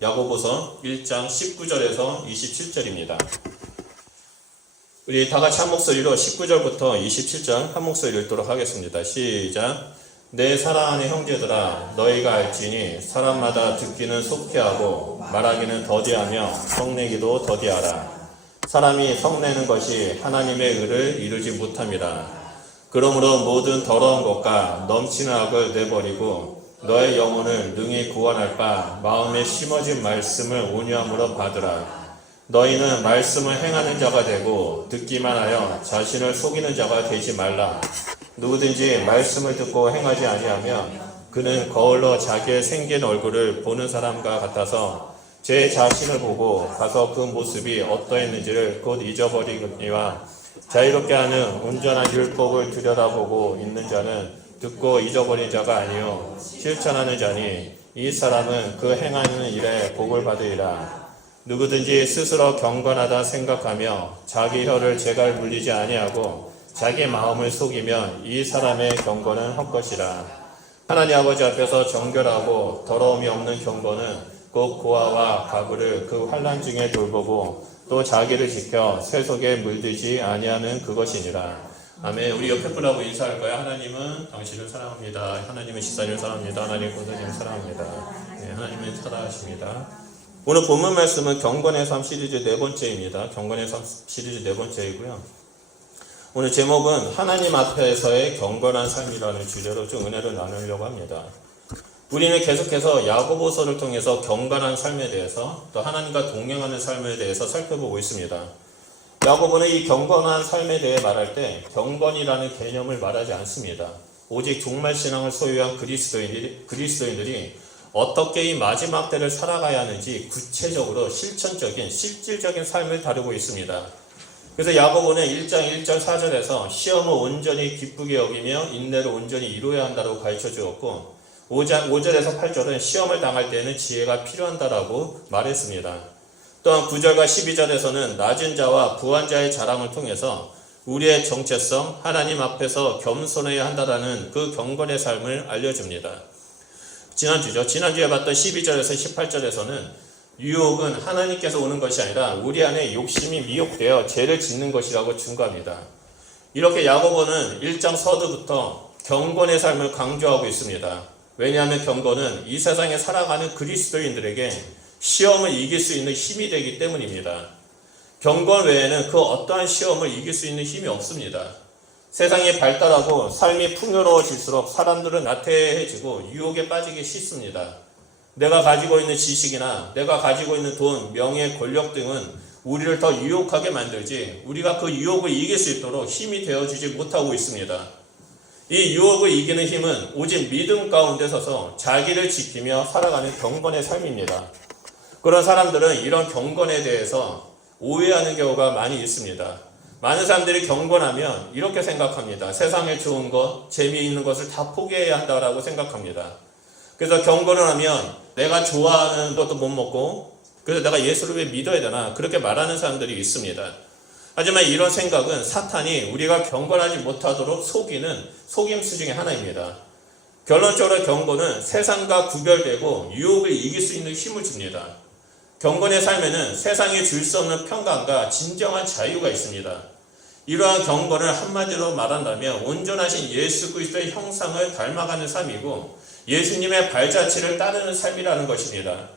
야고보서 1장 19절에서 27절입니다. 우리 다 같이 한 목소리로 19절부터 27절 한 목소리로 읽도록 하겠습니다. 시작. 내 사랑하는 형제들아, 너희가 알지니 사람마다 듣기는 속히하고 말하기는 더디하며 성내기도 더디하라. 사람이 성내는 것이 하나님의 의를 이루지 못함이라. 그러므로 모든 더러운 것과 넘치는 악을 내버리고 너의 영혼을 능히 구원할 바 마음에 심어진 말씀을 온유함으로 받으라. 너희는 말씀을 행하는 자가 되고 듣기만 하여 자신을 속이는 자가 되지 말라. 누구든지 말씀을 듣고 행하지 아니하면 그는 거울로 자기의 생긴 얼굴을 보는 사람과 같아서 제 자신을 보고 가서 그 모습이 어떠했는지를 곧 잊어버리거니와 자유롭게 하는 온전한 율법을 들여다보고 있는 자는 듣고 잊어버린 자가 아니요 실천하는 자니 이 사람은 그 행하는 일에 복을 받으리라. 누구든지 스스로 경건하다 생각하며 자기 혀를 제갈 물리지 아니하고 자기 마음을 속이면 이 사람의 경건은 헛것이라. 하나님 아버지 앞에서 정결하고 더러움이 없는 경건은 곧 고아와 가부를 그 환난 중에 돌보고 또 자기를 지켜 쇠 속에 물들지 아니하는 그것이니라. 아멘. 우리 옆에 분하고 인사할 거야. 하나님은 당신을 사랑합니다. 하나님은 집사님을 사랑합니다. 하나님 권사님을 사랑합니다. 네, 하나님은 사랑하십니다. 오늘 본문 말씀은 경건의 삶 시리즈 4번째입니다. 경건의 삶 시리즈 4번째이고요. 오늘 제목은 하나님 앞에서의 경건한 삶이라는 주제로 좀 은혜를 나누려고 합니다. 우리는 계속해서 야고보서를 통해서 경건한 삶에 대해서 또 하나님과 동행하는 삶에 대해서 살펴보고 있습니다. 야고보는 이 경건한 삶에 대해 말할 때 경건이라는 개념을 말하지 않습니다. 오직 종말신앙을 소유한 그리스도인들이 어떻게 이 마지막 때를 살아가야 하는지 구체적으로 실천적인 실질적인 삶을 다루고 있습니다. 그래서 야고보는 1장 1절 4절에서 시험을 온전히 기쁘게 여기며 인내를 온전히 이루어야 한다고 가르쳐 주었고 5절에서 8절은 시험을 당할 때에는 지혜가 필요한다라고 말했습니다. 또한 9절과 12절에서는 낮은 자와 부한 자의 자랑을 통해서 우리의 정체성, 하나님 앞에서 겸손해야 한다라는 그 경건의 삶을 알려줍니다. 지난주에 봤던 12절에서 18절에서는 유혹은 하나님께서 오는 것이 아니라 우리 안에 욕심이 미혹되어 죄를 짓는 것이라고 증거합니다. 이렇게 야고보는 1장 서두부터 경건의 삶을 강조하고 있습니다. 왜냐하면 경건은 이 세상에 살아가는 그리스도인들에게 시험을 이길 수 있는 힘이 되기 때문입니다. 경건 외에는 그 어떠한 시험을 이길 수 있는 힘이 없습니다. 세상이 발달하고 삶이 풍요로워질수록 사람들은 나태해지고 유혹에 빠지기 쉽습니다. 내가 가지고 있는 지식이나 내가 가지고 있는 돈, 명예, 권력 등은 우리를 더 유혹하게 만들지 우리가 그 유혹을 이길 수 있도록 힘이 되어주지 못하고 있습니다. 이 유혹을 이기는 힘은 오직 믿음 가운데 서서 자기를 지키며 살아가는 경건의 삶입니다. 그런 사람들은 이런 경건에 대해서 오해하는 경우가 많이 있습니다. 많은 사람들이 경건하면 이렇게 생각합니다. 세상에 좋은 것, 재미있는 것을 다 포기해야 한다고 생각합니다. 그래서 경건을 하면 내가 좋아하는 것도 못 먹고 그래서 내가 예수를 왜 믿어야 되나 그렇게 말하는 사람들이 있습니다. 하지만 이런 생각은 사탄이 우리가 경건하지 못하도록 속이는 속임수 중에 하나입니다. 결론적으로 경건은 세상과 구별되고 유혹을 이길 수 있는 힘을 줍니다. 경건의 삶에는 세상이 줄 수 없는 평강과 진정한 자유가 있습니다. 이러한 경건을 한마디로 말한다면 온전하신 예수 그리스도의 형상을 닮아가는 삶이고 예수님의 발자취를 따르는 삶이라는 것입니다.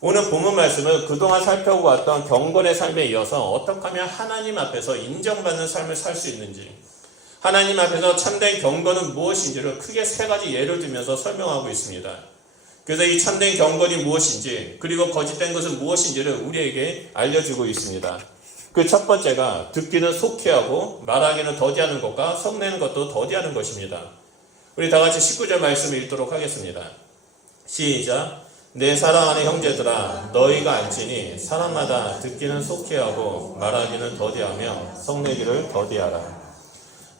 오늘 본문 말씀은 그동안 살펴보았던 경건의 삶에 이어서 어떻게 하면 하나님 앞에서 인정받는 삶을 살 수 있는지, 하나님 앞에서 참된 경건은 무엇인지를 크게 3가지 예를 들면서 설명하고 있습니다. 그래서 이 참된 경건이 무엇인지 그리고 거짓된 것은 무엇인지를 우리에게 알려주고 있습니다. 그 첫 번째가 듣기는 속히하고 말하기는 더디하는 것과 성내는 것도 더디하는 것입니다. 우리 다 같이 19절 말씀을 읽도록 하겠습니다. 시작. 내 사랑하는 형제들아, 너희가 알지니 사람마다 듣기는 속히하고 말하기는 더디하며 성내기를 더디하라.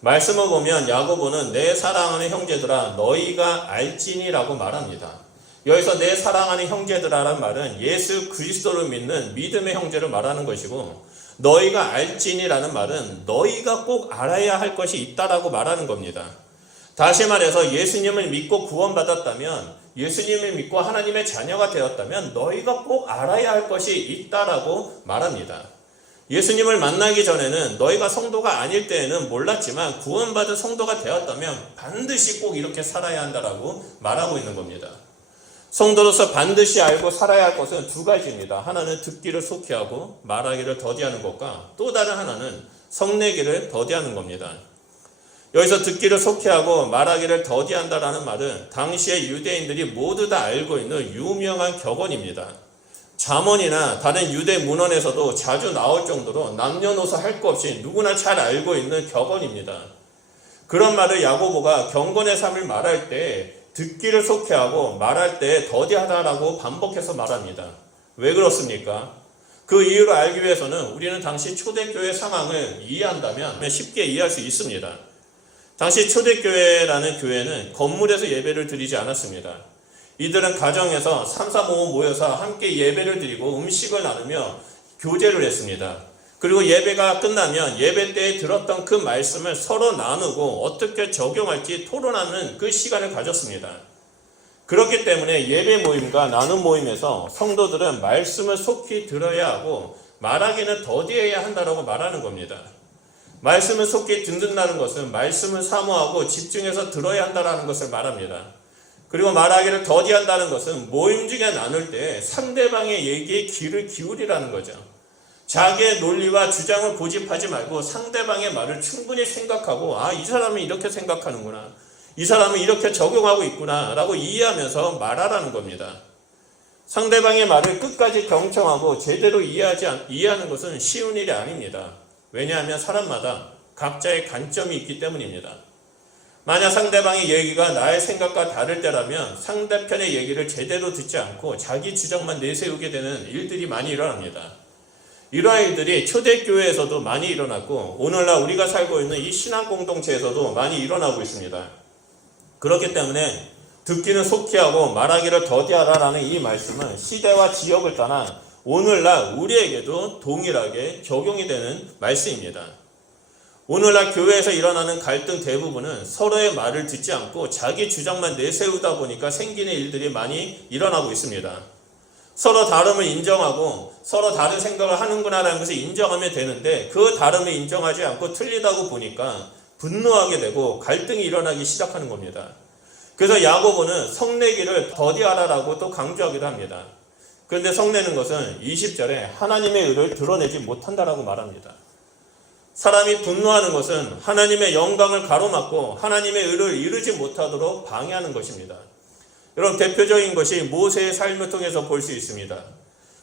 말씀을 보면 야고보는 내 사랑하는 형제들아 너희가 알지니라고 말합니다. 여기서 내 사랑하는 형제들아라는 말은 예수 그리스도를 믿는 믿음의 형제를 말하는 것이고 너희가 알지니라는 말은 너희가 꼭 알아야 할 것이 있다라고 말하는 겁니다. 다시 말해서 예수님을 믿고 구원받았다면 예수님을 믿고 하나님의 자녀가 되었다면 너희가 꼭 알아야 할 것이 있다라고 말합니다. 예수님을 만나기 전에는 너희가 성도가 아닐 때에는 몰랐지만 구원받은 성도가 되었다면 반드시 꼭 이렇게 살아야 한다라고 말하고 있는 겁니다. 성도로서 반드시 알고 살아야 할 것은 두 가지입니다. 하나는 듣기를 속히하고 말하기를 더디하는 것과 또 다른 하나는 성내기를 더디하는 겁니다. 여기서 듣기를 속히하고 말하기를 더디한다라는 말은 당시의 유대인들이 모두 다 알고 있는 유명한 격언입니다. 잠언이나 다른 유대 문헌에서도 자주 나올 정도로 남녀노소 할 것 없이 누구나 잘 알고 있는 격언입니다. 그런 말을 야고보가 경건의 삶을 말할 때 듣기를 속히하고 말할 때 더디하다라고 반복해서 말합니다. 왜 그렇습니까? 그 이유를 알기 위해서는 우리는 당시 초대교회 상황을 이해한다면 쉽게 이해할 수 있습니다. 당시 초대교회라는 교회는 건물에서 예배를 드리지 않았습니다. 이들은 가정에서 3, 4, 5 모여서 함께 예배를 드리고 음식을 나누며 교제를 했습니다. 그리고 예배가 끝나면 예배 때에 들었던 그 말씀을 서로 나누고 어떻게 적용할지 토론하는 그 시간을 가졌습니다. 그렇기 때문에 예배 모임과 나눔 모임에서 성도들은 말씀을 속히 들어야 하고 말하기는 더디해야 한다고 말하는 겁니다. 말씀을 속히 듣는다는 것은 말씀을 사모하고 집중해서 들어야 한다는 것을 말합니다. 그리고 말하기를 더디한다는 것은 모임 중에 나눌 때 상대방의 얘기에 귀를 기울이라는 거죠. 자기의 논리와 주장을 고집하지 말고 상대방의 말을 충분히 생각하고 이 사람은 이렇게 생각하는구나. 이 사람은 이렇게 적용하고 있구나 라고 이해하면서 말하라는 겁니다. 상대방의 말을 끝까지 경청하고 제대로 이해하는 것은 쉬운 일이 아닙니다. 왜냐하면 사람마다 각자의 관점이 있기 때문입니다. 만약 상대방의 얘기가 나의 생각과 다를 때라면 상대편의 얘기를 제대로 듣지 않고 자기 주장만 내세우게 되는 일들이 많이 일어납니다. 이러한 일들이 초대교회에서도 많이 일어났고 오늘날 우리가 살고 있는 이 신앙 공동체에서도 많이 일어나고 있습니다. 그렇기 때문에 듣기는 속히 하고 말하기를 더디하라라는 이 말씀은 시대와 지역을 떠나 오늘날 우리에게도 동일하게 적용이 되는 말씀입니다. 오늘날 교회에서 일어나는 갈등 대부분은 서로의 말을 듣지 않고 자기 주장만 내세우다 보니까 생기는 일들이 많이 일어나고 있습니다. 서로 다름을 인정하고 서로 다른 생각을 하는구나라는 것을 인정하면 되는데 그 다름을 인정하지 않고 틀리다고 보니까 분노하게 되고 갈등이 일어나기 시작하는 겁니다. 그래서 야고보는 성내기를 더디하라라고 또 강조하기도 합니다. 그런데 성내는 것은 20절에 하나님의 의를 드러내지 못한다라고 말합니다. 사람이 분노하는 것은 하나님의 영광을 가로막고 하나님의 의를 이루지 못하도록 방해하는 것입니다. 여러분, 대표적인 것이 모세의 삶을 통해서 볼 수 있습니다.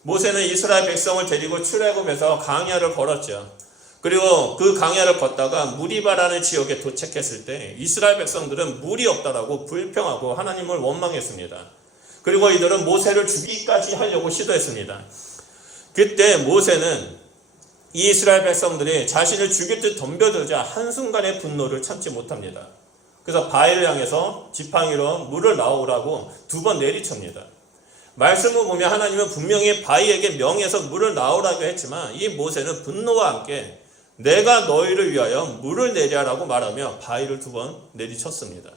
모세는 이스라엘 백성을 데리고 출애굽해서 광야를 걸었죠. 그리고 그 광야를 걷다가 무리바라는 지역에 도착했을 때 이스라엘 백성들은 물이 없다라고 불평하고 하나님을 원망했습니다. 그리고 이들은 모세를 죽이기까지 하려고 시도했습니다. 그때 모세는 이 이스라엘 백성들이 자신을 죽일 듯 덤벼들자 한순간의 분노를 참지 못합니다. 그래서 바위를 향해서 지팡이로 물을 나오라고 2번 내리칩니다. 말씀을 보면 하나님은 분명히 바위에게 명해서 물을 나오라고 했지만 이 모세는 분노와 함께 내가 너희를 위하여 물을 내리라고 말하며 바위를 2번 내리쳤습니다.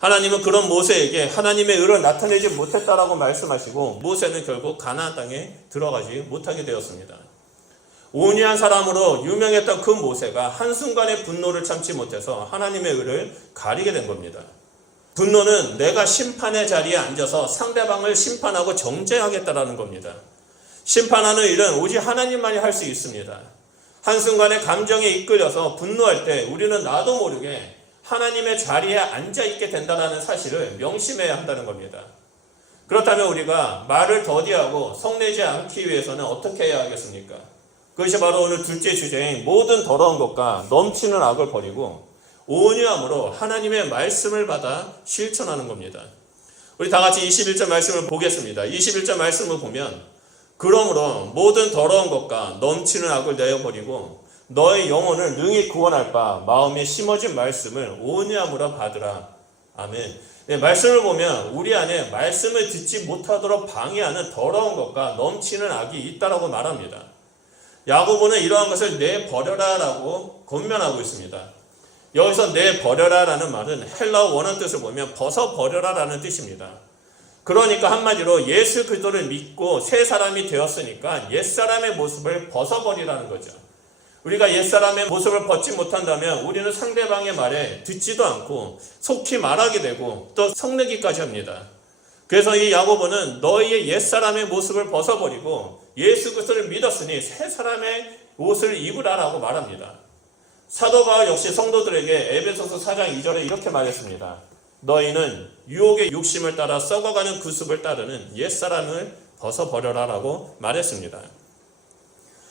하나님은 그런 모세에게 하나님의 의를 나타내지 못했다라고 말씀하시고 모세는 결국 가나안 땅에 들어가지 못하게 되었습니다. 온유한 사람으로 유명했던 그 모세가 한순간의 분노를 참지 못해서 하나님의 의를 가리게 된 겁니다. 분노는 내가 심판의 자리에 앉아서 상대방을 심판하고 정죄하겠다라는 겁니다. 심판하는 일은 오직 하나님만이 할 수 있습니다. 한순간의 감정에 이끌려서 분노할 때 우리는 나도 모르게 하나님의 자리에 앉아있게 된다는 사실을 명심해야 한다는 겁니다. 그렇다면 우리가 말을 더디하고 성내지 않기 위해서는 어떻게 해야 하겠습니까? 그것이 바로 오늘 둘째 주제인 모든 더러운 것과 넘치는 악을 버리고 온유함으로 하나님의 말씀을 받아 실천하는 겁니다. 우리 다 같이 21절 말씀을 보겠습니다. 21절 말씀을 보면 그러므로 모든 더러운 것과 넘치는 악을 내어버리고 너의 영혼을 능히 구원할 바 마음에 심어진 말씀을 온유함으로 받으라. 아멘. 네, 말씀을 보면 우리 안에 말씀을 듣지 못하도록 방해하는 더러운 것과 넘치는 악이 있다라고 말합니다. 야고보는 이러한 것을 내버려라라고 권면하고 있습니다. 여기서 내버려라라는 말은 헬라어 원어 뜻을 보면 벗어버려라라는 뜻입니다. 그러니까 한마디로 예수 그리스도를 믿고 새 사람이 되었으니까 옛사람의 모습을 벗어버리라는 거죠. 우리가 옛사람의 모습을 벗지 못한다면 우리는 상대방의 말에 듣지도 않고 속히 말하게 되고 또 성내기까지 합니다. 그래서 이 야고보는 너희의 옛사람의 모습을 벗어버리고 예수 그리스도를 믿었으니 새 사람의 옷을 입으라라고 말합니다. 사도 바울 역시 성도들에게 에베소서 4장 2절에 이렇게 말했습니다. 너희는 유혹의 욕심을 따라 썩어가는 구습을 따르는 옛사람을 벗어버려라라고 말했습니다.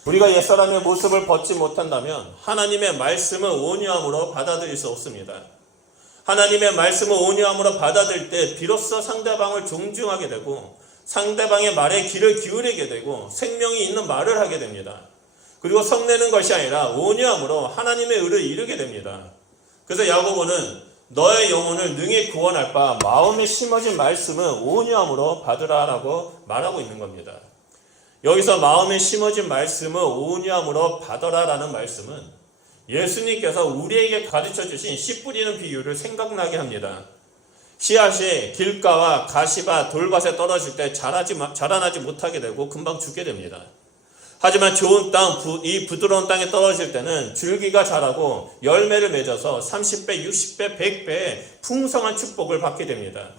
우리가 옛사람의 모습을 벗지 못한다면 하나님의 말씀을 온유함으로 받아들일 수 없습니다. 하나님의 말씀을 온유함으로 받아들일 때 비로소 상대방을 존중하게 되고 상대방의 말에 귀를 기울이게 되고 생명이 있는 말을 하게 됩니다. 그리고 성내는 것이 아니라 온유함으로 하나님의 의를 이루게 됩니다. 그래서 야고보는 너의 영혼을 능히 구원할 바 마음에 심어진 말씀은 온유함으로 받으라라고 말하고 있는 겁니다. 여기서 마음에 심어진 말씀을 온유함으로 받아라라는 말씀은 예수님께서 우리에게 가르쳐 주신 씨 뿌리는 비유를 생각나게 합니다. 씨앗이 길가와 가시밭, 돌밭에 떨어질 때 자라나지 못하게 되고 금방 죽게 됩니다. 하지만 좋은 땅, 이 부드러운 땅에 떨어질 때는 줄기가 자라고 열매를 맺어서 30배, 60배, 100배의 풍성한 축복을 받게 됩니다.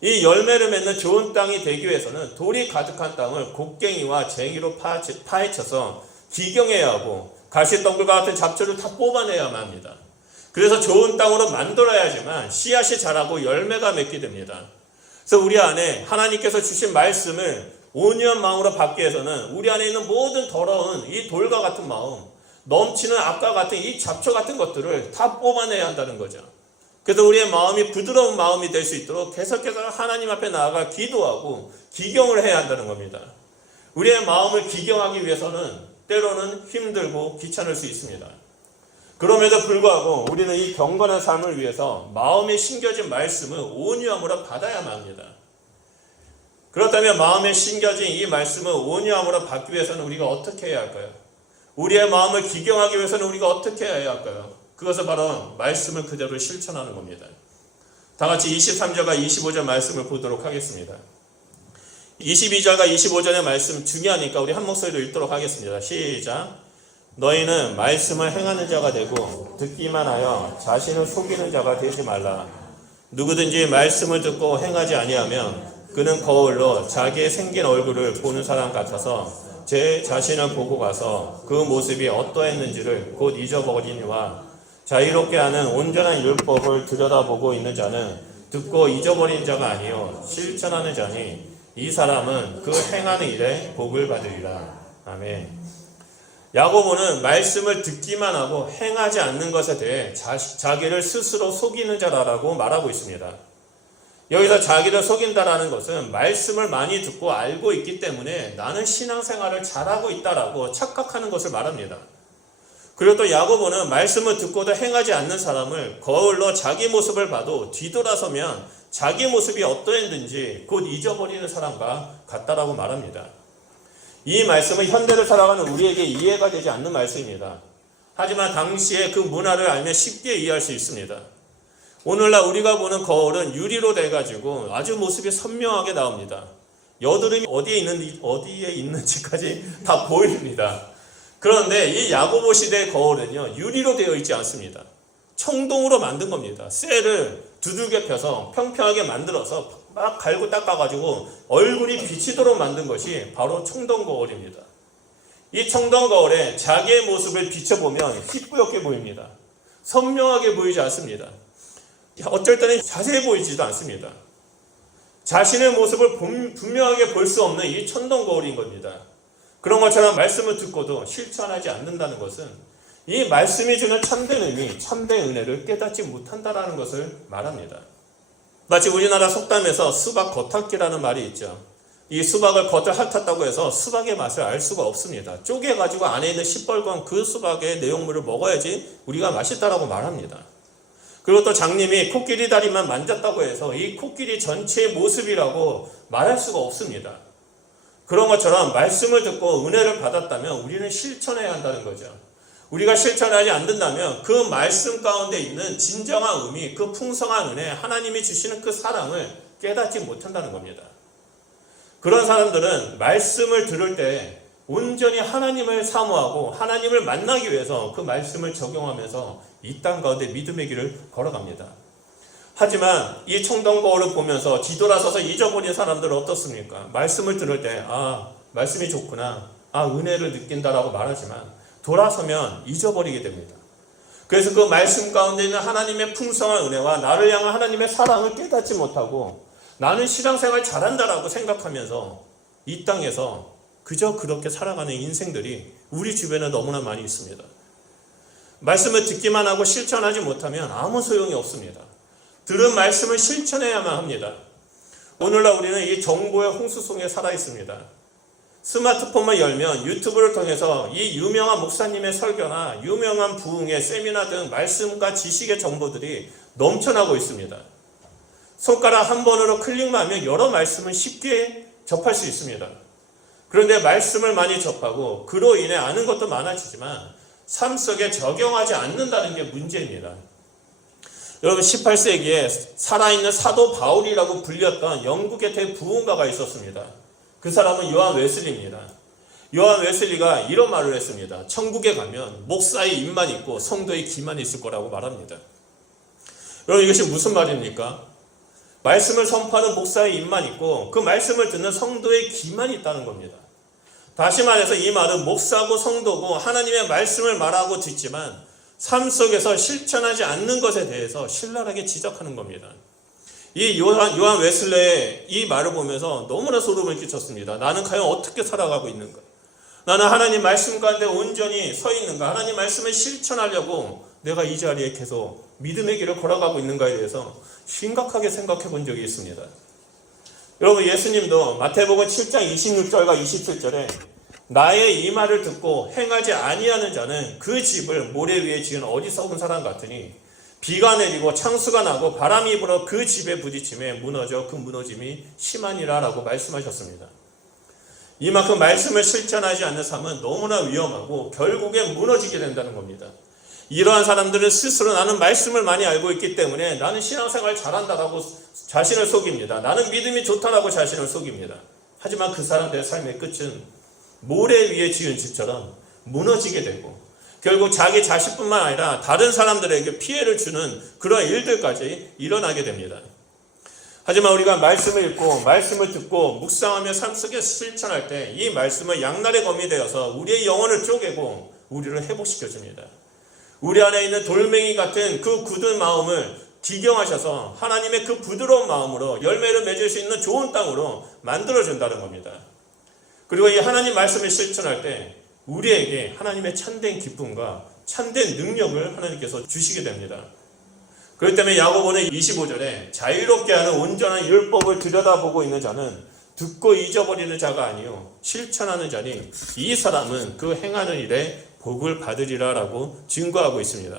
이 열매를 맺는 좋은 땅이 되기 위해서는 돌이 가득한 땅을 곡괭이와 쟁이로 파헤쳐서 기경해야 하고 가시덩굴과 같은 잡초를 다 뽑아내야만 합니다. 그래서 좋은 땅으로 만들어야지만 씨앗이 자라고 열매가 맺게 됩니다. 그래서 우리 안에 하나님께서 주신 말씀을 온유한 마음으로 받기 위해서는 우리 안에 있는 모든 더러운 이 돌과 같은 마음, 넘치는 악과 같은 이 잡초 같은 것들을 다 뽑아내야 한다는 거죠. 그래서 우리의 마음이 부드러운 마음이 될 수 있도록 계속해서 하나님 앞에 나아가 기도하고 기경을 해야 한다는 겁니다. 우리의 마음을 기경하기 위해서는 때로는 힘들고 귀찮을 수 있습니다. 그럼에도 불구하고 우리는 이 경건한 삶을 위해서 마음에 심겨진 말씀을 온유함으로 받아야만 합니다. 그렇다면 마음에 심겨진 이 말씀을 온유함으로 받기 위해서는 우리가 어떻게 해야 할까요? 우리의 마음을 기경하기 위해서는 우리가 어떻게 해야 할까요? 그것은 바로 말씀을 그대로 실천하는 겁니다. 다 같이 23절과 25절 말씀을 보도록 하겠습니다. 22절과 25절의 말씀 중요하니까 우리 한 목소리로 읽도록 하겠습니다. 시작. 너희는 말씀을 행하는 자가 되고 듣기만 하여 자신을 속이는 자가 되지 말라. 누구든지 말씀을 듣고 행하지 아니하면 그는 거울로 자기의 생긴 얼굴을 보는 사람 같아서 제 자신을 보고 가서 그 모습이 어떠했는지를 곧 잊어버리니와 자유롭게 하는 온전한 율법을 들여다보고 있는 자는 듣고 잊어버린 자가 아니요 실천하는 자니 이 사람은 그 행하는 일에 복을 받으리라. 아멘. 야고보는 말씀을 듣기만 하고 행하지 않는 것에 대해 자기를 스스로 속이는 자라고 말하고 있습니다. 여기서 자기를 속인다라는 것은 말씀을 많이 듣고 알고 있기 때문에 나는 신앙생활을 잘하고 있다라고 착각하는 것을 말합니다. 그리고 또 야고보는 말씀을 듣고도 행하지 않는 사람을 거울로 자기 모습을 봐도 뒤돌아서면 자기 모습이 어떠했는지 곧 잊어버리는 사람과 같다라고 말합니다. 이 말씀은 현대를 살아가는 우리에게 이해가 되지 않는 말씀입니다. 하지만 당시의 그 문화를 알면 쉽게 이해할 수 있습니다. 오늘날 우리가 보는 거울은 유리로 돼가지고 아주 모습이 선명하게 나옵니다. 여드름이 어디에 있는지까지 다 보입니다. 그런데 이 야고보 시대의 거울은요, 유리로 되어 있지 않습니다. 청동으로 만든 겁니다. 쇠를 두들겨 펴서 평평하게 만들어서 막 갈고 닦아가지고 얼굴이 비치도록 만든 것이 바로 청동 거울입니다. 이 청동 거울에 자기의 모습을 비춰보면 희뿌옇게 보입니다. 선명하게 보이지 않습니다. 어쩔 때는 자세히 보이지도 않습니다. 자신의 모습을 분명하게 볼 수 없는 이 청동 거울인 겁니다. 그런 것처럼 말씀을 듣고도 실천하지 않는다는 것은 이 말씀이 주는 참된 의미, 참된 은혜를 깨닫지 못한다는 것을 말합니다. 마치 우리나라 속담에서 수박 겉핥기라는 말이 있죠. 이 수박을 겉을 핥았다고 해서 수박의 맛을 알 수가 없습니다. 쪼개가지고 안에 있는 시뻘건 그 수박의 내용물을 먹어야지 우리가 맛있다라고 말합니다. 그리고 또 장님이 코끼리 다리만 만졌다고 해서 이 코끼리 전체의 모습이라고 말할 수가 없습니다. 그런 것처럼 말씀을 듣고 은혜를 받았다면 우리는 실천해야 한다는 거죠. 우리가 실천하지 않는다면 그 말씀 가운데 있는 진정한 의미, 그 풍성한 은혜, 하나님이 주시는 그 사랑을 깨닫지 못한다는 겁니다. 그런 사람들은 말씀을 들을 때 온전히 하나님을 사모하고 하나님을 만나기 위해서 그 말씀을 적용하면서 이 땅 가운데 믿음의 길을 걸어갑니다. 하지만 이 청동거울을 보면서 뒤돌아서서 잊어버린 사람들은 어떻습니까? 말씀을 들을 때 말씀이 좋구나, 은혜를 느낀다라고 말하지만 돌아서면 잊어버리게 됩니다. 그래서 그 말씀 가운데 있는 하나님의 풍성한 은혜와 나를 향한 하나님의 사랑을 깨닫지 못하고 나는 신앙생활 잘한다라고 생각하면서 이 땅에서 그저 그렇게 살아가는 인생들이 우리 주변에 너무나 많이 있습니다. 말씀을 듣기만 하고 실천하지 못하면 아무 소용이 없습니다. 들은 말씀을 실천해야만 합니다. 오늘날 우리는 이 정보의 홍수 속에 살아 있습니다. 스마트폰만 열면 유튜브를 통해서 이 유명한 목사님의 설교나 유명한 부흥의 세미나 등 말씀과 지식의 정보들이 넘쳐나고 있습니다. 손가락 한 번으로 클릭만 하면 여러 말씀을 쉽게 접할 수 있습니다. 그런데 말씀을 많이 접하고 그로 인해 아는 것도 많아지지만 삶 속에 적용하지 않는다는 게 문제입니다. 여러분 18세기에 살아있는 사도 바울이라고 불렸던 영국의 대부흥가가 있었습니다. 그 사람은 요한 웨슬리입니다. 요한 웨슬리가 이런 말을 했습니다. 천국에 가면 목사의 입만 있고 성도의 귀만 있을 거라고 말합니다. 여러분 이것이 무슨 말입니까? 말씀을 선포하는 목사의 입만 있고 그 말씀을 듣는 성도의 귀만 있다는 겁니다. 다시 말해서 이 말은 목사고 성도고 하나님의 말씀을 말하고 듣지만 삶 속에서 실천하지 않는 것에 대해서 신랄하게 지적하는 겁니다. 이 요한 웨슬레의 이 말을 보면서 너무나 소름을 끼쳤습니다. 나는 과연 어떻게 살아가고 있는가? 나는 하나님 말씀 가운데 온전히 서 있는가? 하나님 말씀을 실천하려고 내가 이 자리에 계속 믿음의 길을 걸어가고 있는가에 대해서 심각하게 생각해 본 적이 있습니다. 여러분 예수님도 마태복음 7장 26절과 27절에 나의 이 말을 듣고 행하지 아니하는 자는 그 집을 모래 위에 지은 어리석은 사람 같으니 비가 내리고 창수가 나고 바람이 불어 그 집에 부딪힘에 무너져 그 무너짐이 심하니라 라고 말씀하셨습니다. 이만큼 말씀을 실천하지 않는 삶은 너무나 위험하고 결국에 무너지게 된다는 겁니다. 이러한 사람들은 스스로 나는 말씀을 많이 알고 있기 때문에 나는 신앙생활 잘한다라고 자신을 속입니다. 나는 믿음이 좋다라고 자신을 속입니다. 하지만 그 사람들의 삶의 끝은 모래 위에 지은 집처럼 무너지게 되고 결국 자기 자신뿐만 아니라 다른 사람들에게 피해를 주는 그런 일들까지 일어나게 됩니다. 하지만 우리가 말씀을 읽고 말씀을 듣고 묵상하며 삶 속에 실천할 때 이 말씀은 양날의 검이 되어서 우리의 영혼을 쪼개고 우리를 회복시켜줍니다. 우리 안에 있는 돌멩이 같은 그 굳은 마음을 기경하셔서 하나님의 그 부드러운 마음으로 열매를 맺을 수 있는 좋은 땅으로 만들어준다는 겁니다. 그리고 이 하나님 말씀을 실천할 때 우리에게 하나님의 참된 기쁨과 참된 능력을 하나님께서 주시게 됩니다. 그렇기 때문에 야고보는 25절에 자유롭게 하는 온전한 율법을 들여다보고 있는 자는 듣고 잊어버리는 자가 아니요 실천하는 자니 이 사람은 그 행하는 일에 복을 받으리라 라고 증거하고 있습니다.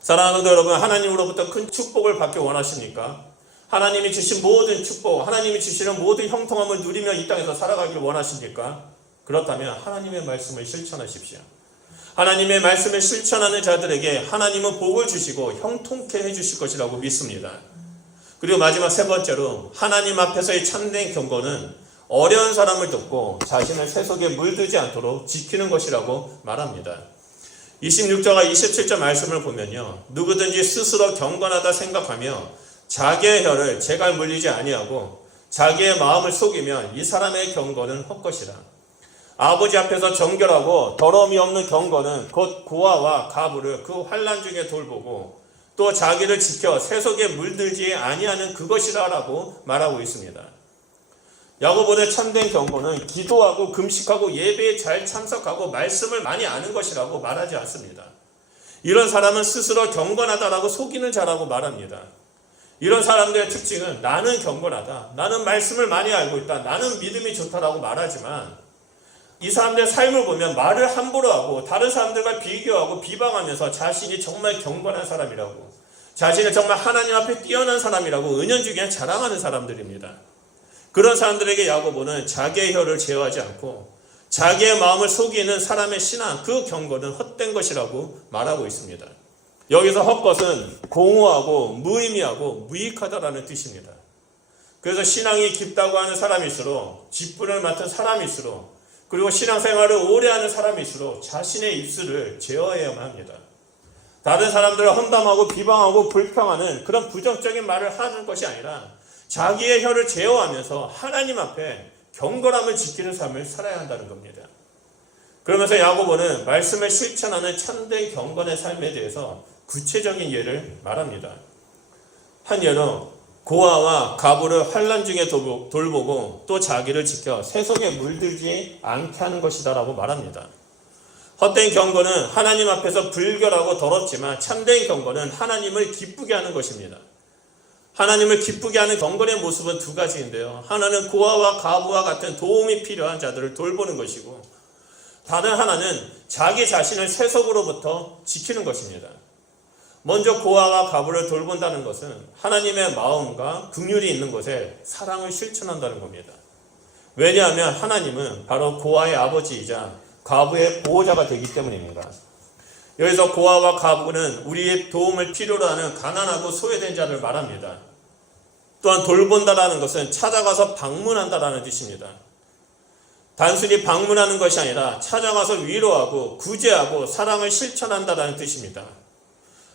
사랑하는 여러분, 하나님으로부터 큰 축복을 받기 원하십니까? 하나님이 주신 모든 축복, 하나님이 주시는 모든 형통함을 누리며 이 땅에서 살아가길 원하십니까? 그렇다면 하나님의 말씀을 실천하십시오. 하나님의 말씀을 실천하는 자들에게 하나님은 복을 주시고 형통케 해주실 것이라고 믿습니다. 그리고 마지막 세 번째로 하나님 앞에서의 참된 경건은 어려운 사람을 돕고 자신을 세속에 물들지 않도록 지키는 것이라고 말합니다. 26절과 27절 말씀을 보면요, 누구든지 스스로 경건하다 생각하며 자기의 혀를 재갈 물리지 아니하고 자기의 마음을 속이면 이 사람의 경건은 헛것이라. 아버지 앞에서 정결하고 더러움이 없는 경건은 곧 고아와 가부를 그 환난 중에 돌보고 또 자기를 지켜 세속에 물들지 아니하는 그것이라 라고 말하고 있습니다. 야고보의 참된 경건은 기도하고 금식하고 예배에 잘 참석하고 말씀을 많이 아는 것이라고 말하지 않습니다. 이런 사람은 스스로 경건하다라고 속이는 자라고 말합니다. 이런 사람들의 특징은 나는 경건하다, 나는 말씀을 많이 알고 있다, 나는 믿음이 좋다라고 말하지만 이 사람들의 삶을 보면 말을 함부로 하고 다른 사람들과 비교하고 비방하면서 자신이 정말 경건한 사람이라고, 자신을 정말 하나님 앞에 뛰어난 사람이라고 은연중에 자랑하는 사람들입니다. 그런 사람들에게 야고보는 자기의 혀를 제어하지 않고 자기의 마음을 속이는 사람의 신앙, 그 경건은 헛된 것이라고 말하고 있습니다. 여기서 헛것은 공허하고 무의미하고 무익하다라는 뜻입니다. 그래서 신앙이 깊다고 하는 사람일수록, 직분을 맡은 사람일수록, 그리고 신앙생활을 오래 하는 사람일수록 자신의 입술을 제어해야만 합니다. 다른 사람들을 험담하고 비방하고 불평하는 그런 부정적인 말을 하는 것이 아니라 자기의 혀를 제어하면서 하나님 앞에 경건함을 지키는 삶을 살아야 한다는 겁니다. 그러면서 야고보는 말씀을 실천하는 참된 경건의 삶에 대해서 구체적인 예를 말합니다. 한 예로 고아와 가부를 환난 중에 돌보고 또 자기를 지켜 세속에 물들지 않게 하는 것이다 라고 말합니다. 헛된 경건은 하나님 앞에서 불결하고 더럽지만 참된 경건은 하나님을 기쁘게 하는 것입니다. 하나님을 기쁘게 하는 경건의 모습은 두 가지인데요. 하나는 고아와 가부와 같은 도움이 필요한 자들을 돌보는 것이고, 다른 하나는 자기 자신을 세속으로부터 지키는 것입니다. 먼저 고아와 가부를 돌본다는 것은 하나님의 마음과 긍휼이 있는 곳에 사랑을 실천한다는 겁니다. 왜냐하면 하나님은 바로 고아의 아버지이자 가부의 보호자가 되기 때문입니다. 여기서 고아와 가부는 우리의 도움을 필요로 하는 가난하고 소외된 자를 말합니다. 또한 돌본다라는 것은 찾아가서 방문한다라는 뜻입니다. 단순히 방문하는 것이 아니라 찾아가서 위로하고 구제하고 사랑을 실천한다라는 뜻입니다.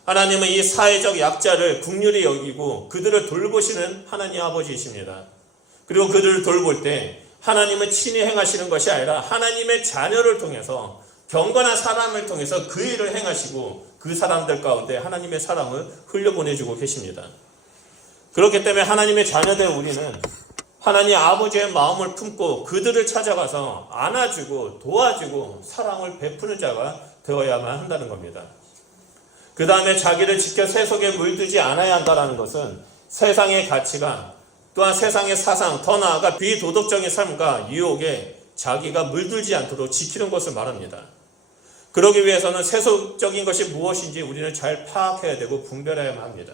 하나님은 이 사회적 약자를 긍휼히 여기고 그들을 돌보시는 하나님 아버지이십니다. 그리고 그들을 돌볼 때 하나님은 친히 행하시는 것이 아니라 하나님의 자녀를 통해서, 경건한 사람을 통해서 그 일을 행하시고 그 사람들 가운데 하나님의 사랑을 흘려보내주고 계십니다. 그렇기 때문에 하나님의 자녀된 우리는 하나님 아버지의 마음을 품고 그들을 찾아가서 안아주고 도와주고 사랑을 베푸는 자가 되어야만 한다는 겁니다. 그 다음에 자기를 지켜 세속에 물들지 않아야 한다는 것은 세상의 가치관, 또한 세상의 사상, 더 나아가 비도덕적인 삶과 유혹에 자기가 물들지 않도록 지키는 것을 말합니다. 그러기 위해서는 세속적인 것이 무엇인지 우리는 잘 파악해야 되고 분별해야만 합니다.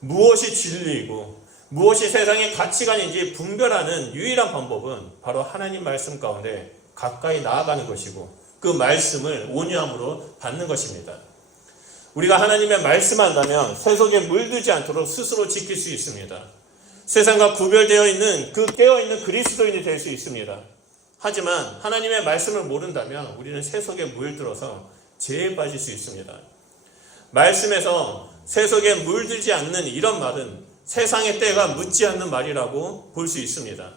무엇이 진리이고 무엇이 세상의 가치관인지 분별하는 유일한 방법은 바로 하나님 말씀 가운데 가까이 나아가는 것이고 그 말씀을 온유함으로 받는 것입니다. 우리가 하나님의 말씀한다면 세속에 물들지 않도록 스스로 지킬 수 있습니다. 세상과 구별되어 있는 그 깨어있는 그리스도인이 될 수 있습니다. 하지만 하나님의 말씀을 모른다면 우리는 세속에 물들어서 죄에 빠질 수 있습니다. 말씀에서 세속에 물들지 않는 이런 말은 세상의 때가 묻지 않는 말이라고 볼 수 있습니다.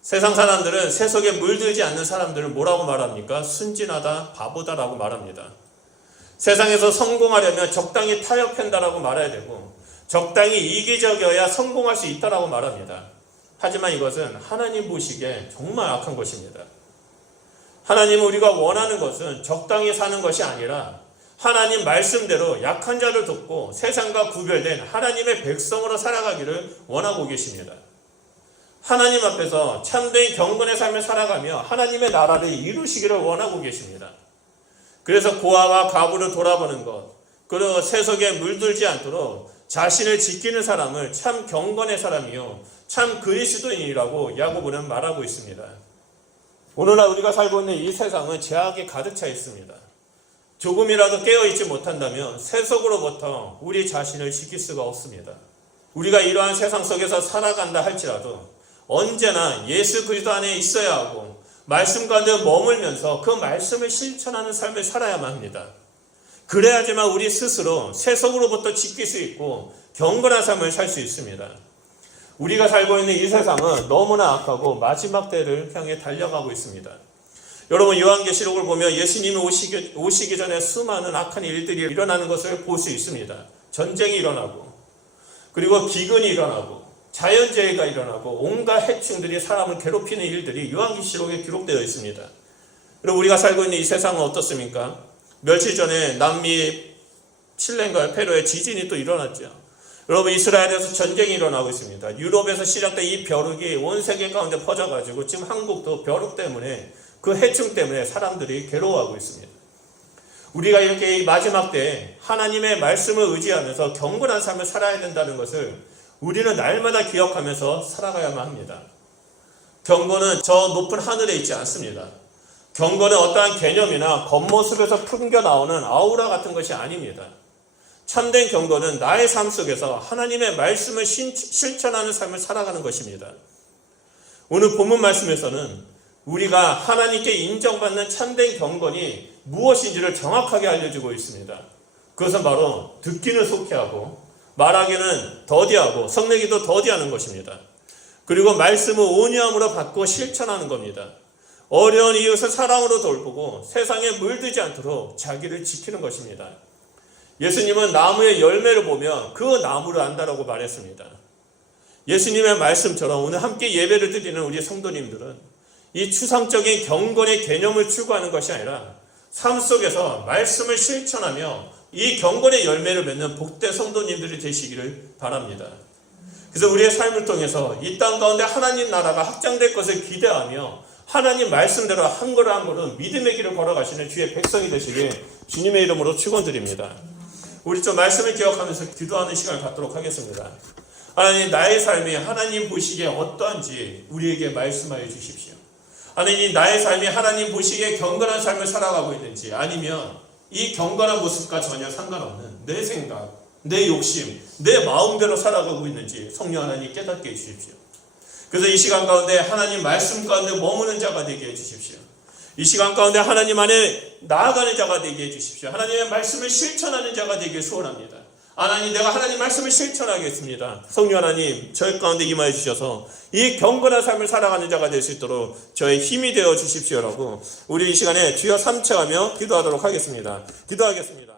세상 사람들은 세속에 물들지 않는 사람들을 뭐라고 말합니까? 순진하다, 바보다라고 말합니다. 세상에서 성공하려면 적당히 타협한다라고 말해야 되고 적당히 이기적이어야 성공할 수 있다라고 말합니다. 하지만 이것은 하나님 보시기에 정말 악한 것입니다. 하나님은 우리가 원하는 것은 적당히 사는 것이 아니라 하나님 말씀대로 약한 자를 돕고 세상과 구별된 하나님의 백성으로 살아가기를 원하고 계십니다. 하나님 앞에서 참된 경건의 삶을 살아가며 하나님의 나라를 이루시기를 원하고 계십니다. 그래서 고아와 가부를 돌아보는 것, 그리고 세속에 물들지 않도록 자신을 지키는 사람을 참 경건의 사람이요 참 그리스도인이라고 야고보는 말하고 있습니다. 오늘날 우리가 살고 있는 이 세상은 죄악이 가득 차 있습니다. 조금이라도 깨어있지 못한다면 세속으로부터 우리 자신을 지킬 수가 없습니다. 우리가 이러한 세상 속에서 살아간다 할지라도 언제나 예수 그리스도 안에 있어야 하고 말씀 가운데 머물면서 그 말씀을 실천하는 삶을 살아야만 합니다. 그래야지만 우리 스스로 세속으로부터 지킬 수 있고 경건한 삶을 살 수 있습니다. 우리가 살고 있는 이 세상은 너무나 악하고 마지막 때를 향해 달려가고 있습니다. 여러분 요한계시록을 보면 예수님이 오시기 전에 수많은 악한 일들이 일어나는 것을 볼 수 있습니다. 전쟁이 일어나고 그리고 기근이 일어나고 자연재해가 일어나고 온갖 해충들이 사람을 괴롭히는 일들이 요한계시록에 기록되어 있습니다. 그리고 우리가 살고 있는 이 세상은 어떻습니까? 며칠 전에 남미 칠레인가 페루에 지진이 또 일어났죠. 여러분 이스라엘에서 전쟁이 일어나고 있습니다. 유럽에서 시작된 이 벼룩이 온 세계 가운데 퍼져가지고 지금 한국도 벼룩 때문에 그 해충 때문에 사람들이 괴로워하고 있습니다. 우리가 이렇게 이 마지막 때에 하나님의 말씀을 의지하면서 경건한 삶을 살아야 된다는 것을 우리는 날마다 기억하면서 살아가야만 합니다. 경건은 저 높은 하늘에 있지 않습니다. 경건은 어떠한 개념이나 겉모습에서 풍겨 나오는 아우라 같은 것이 아닙니다. 참된 경건은 나의 삶 속에서 하나님의 말씀을 실천하는 삶을 살아가는 것입니다. 오늘 본문 말씀에서는 우리가 하나님께 인정받는 참된 경건이 무엇인지를 정확하게 알려주고 있습니다. 그것은 바로 듣기는 속히하고 말하기는 더디하고 성내기도 더디하는 것입니다. 그리고 말씀을 온유함으로 받고 실천하는 겁니다. 어려운 이웃을 사랑으로 돌보고 세상에 물들지 않도록 자기를 지키는 것입니다. 예수님은 나무의 열매를 보며 그 나무를 안다라고 말했습니다. 예수님의 말씀처럼 오늘 함께 예배를 드리는 우리 성도님들은 이 추상적인 경건의 개념을 추구하는 것이 아니라 삶 속에서 말씀을 실천하며 이 경건의 열매를 맺는 복된 성도님들이 되시기를 바랍니다. 그래서 우리의 삶을 통해서 이 땅 가운데 하나님 나라가 확장될 것을 기대하며 하나님 말씀대로 한 걸음 한 걸음 믿음의 길을 걸어가시는 주의 백성이 되시길 주님의 이름으로 축원드립니다. 우리 좀 말씀을 기억하면서 기도하는 시간을 갖도록 하겠습니다. 하나님, 나의 삶이 하나님 보시기에 어떠한지 우리에게 말씀하여 주십시오. 하나님, 나의 삶이 하나님 보시기에 경건한 삶을 살아가고 있는지, 아니면 이 경건한 모습과 전혀 상관없는 내 생각, 내 욕심, 내 마음대로 살아가고 있는지 성령 하나님 깨닫게 해주십시오. 그래서 이 시간 가운데 하나님 말씀 가운데 머무는 자가 되게 해주십시오. 이 시간 가운데 하나님 안에 나아가는 자가 되게 해주십시오. 하나님의 말씀을 실천하는 자가 되길 소원합니다. 하나님, 내가 하나님 말씀을 실천하겠습니다. 성령 하나님, 저희 가운데 임하여 주셔서 이 경건한 삶을 살아가는 자가 될 수 있도록 저의 힘이 되어 주십시오라고 우리 이 시간에 주여 삼창하며 기도하도록 하겠습니다. 기도하겠습니다.